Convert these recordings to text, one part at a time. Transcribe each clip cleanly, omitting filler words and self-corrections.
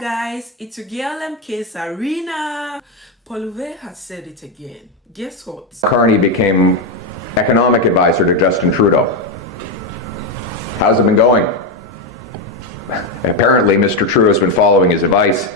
guys, it's your girl MK Sarina. Poilievre has said it again. Guess what? Carney became economic advisor to Justin Trudeau. How's it been going? Apparently, Mr. Trudeau's been following his advice,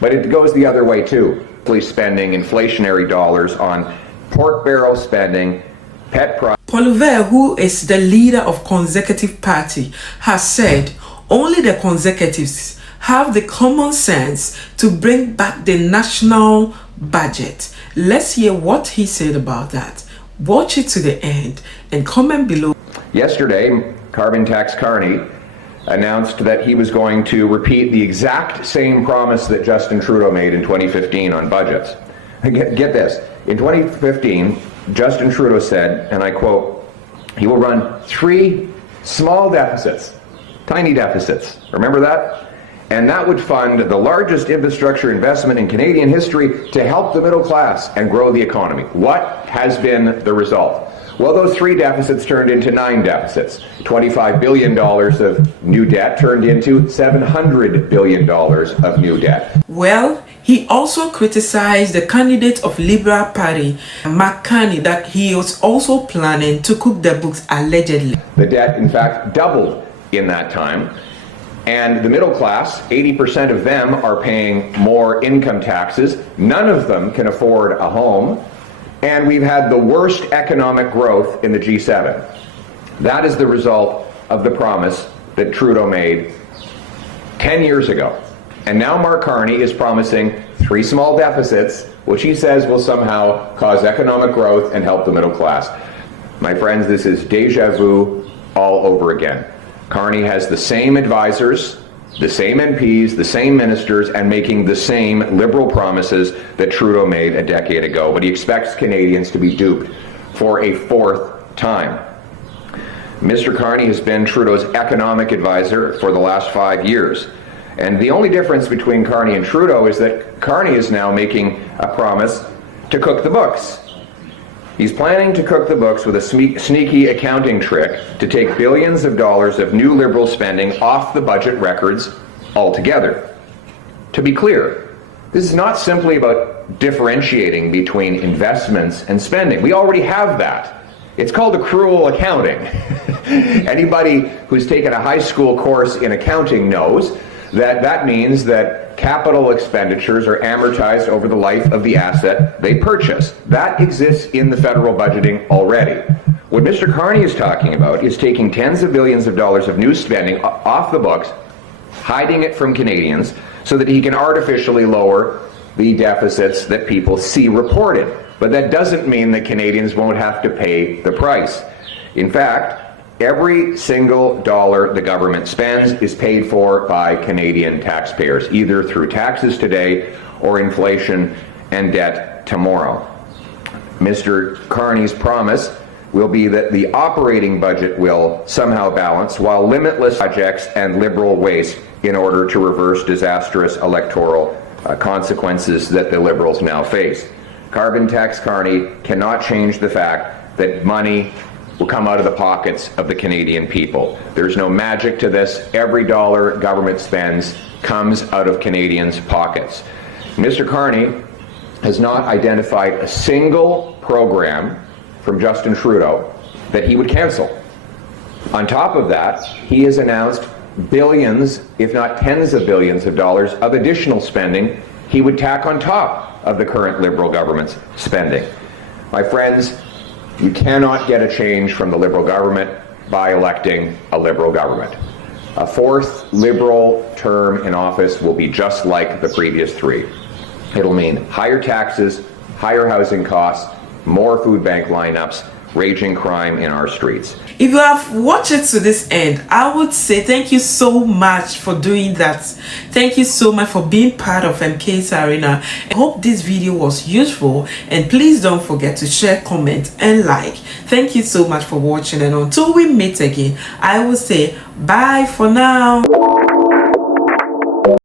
but it goes the other way too. Spending inflationary dollars on pork barrel spending, pet products. Poilievre, who is the leader of Conservative Party, has said only the Conservatives have the common sense to bring back the national budget. Let's hear what he said about that. Watch it to the end and comment below. Yesterday, Carbon Tax Carney announced that he was going to repeat the exact same promise that Justin Trudeau made in 2015 on budgets. Get this. In 2015, Justin Trudeau said, and I quote, he will run 3 small deficits, tiny deficits. Remember that? And that would fund the largest infrastructure investment in Canadian history to help the middle class and grow the economy. What has been the result? Well, those 3 deficits turned into 9 deficits. $25 billion of new debt turned into $700 billion of new debt. Well, he also criticized the candidate of Liberal Party, Mark Carney, that he was also planning to cook the books allegedly. The debt, in fact, doubled in that time. And the middle class, 80% of them are paying more income taxes. None of them can afford a home. And we've had the worst economic growth in the G7. That is the result of the promise that Trudeau made 10 years ago. And now Mark Carney is promising 3 small deficits, which he says will somehow cause economic growth and help the middle class. My friends, this is deja vu all over again. Carney has the same advisors, the same MPs, the same ministers, and making the same liberal promises that Trudeau made a decade ago. But he expects Canadians to be duped for a 4th time. Mr. Carney has been Trudeau's economic advisor for the last 5 years. And the only difference between Carney and Trudeau is that Carney is now making a promise to cook the books. He's planning to cook the books with a sneaky accounting trick to take billions of dollars of new Liberal spending off the budget records altogether. To be clear, this is not simply about differentiating between investments and spending. We already have that. It's called accrual accounting. Anybody who's taken a high school course in accounting knows that that means that capital expenditures are amortized over the life of the asset they purchase. That exists in the federal budgeting already. What Mr. Carney is talking about is taking tens of billions of dollars of new spending off the books, hiding it from Canadians, so that he can artificially lower the deficits that people see reported. But that doesn't mean that Canadians won't have to pay the price. In fact, every single dollar the government spends is paid for by Canadian taxpayers, either through taxes today or inflation and debt tomorrow. Mr. Carney's promise will be that the operating budget will somehow balance, while limitless projects and liberal waste in order to reverse disastrous electoral consequences that the Liberals now face. Carbon Tax Carney cannot change the fact that money will come out of the pockets of the Canadian people. There's no magic to this. Every dollar government spends comes out of Canadians' pockets. Mr. Carney has not identified a single program from Justin Trudeau that he would cancel. On top of that, he has announced billions, if not tens of billions of dollars of additional spending he would tack on top of the current Liberal government's spending. My friends, you cannot get a change from the Liberal government by electing a Liberal government. A 4th Liberal term in office will be just like the previous 3. It'll mean higher taxes, higher housing costs, more food bank lineups, raging crime in our streets. If you have watched it to this end, I would say thank you so much for doing that. Thank you so much for being part of MK's Arena. I hope this video was useful, and please don't forget to share, comment and like. Thank you so much for watching, and until we meet again, I will say bye for now.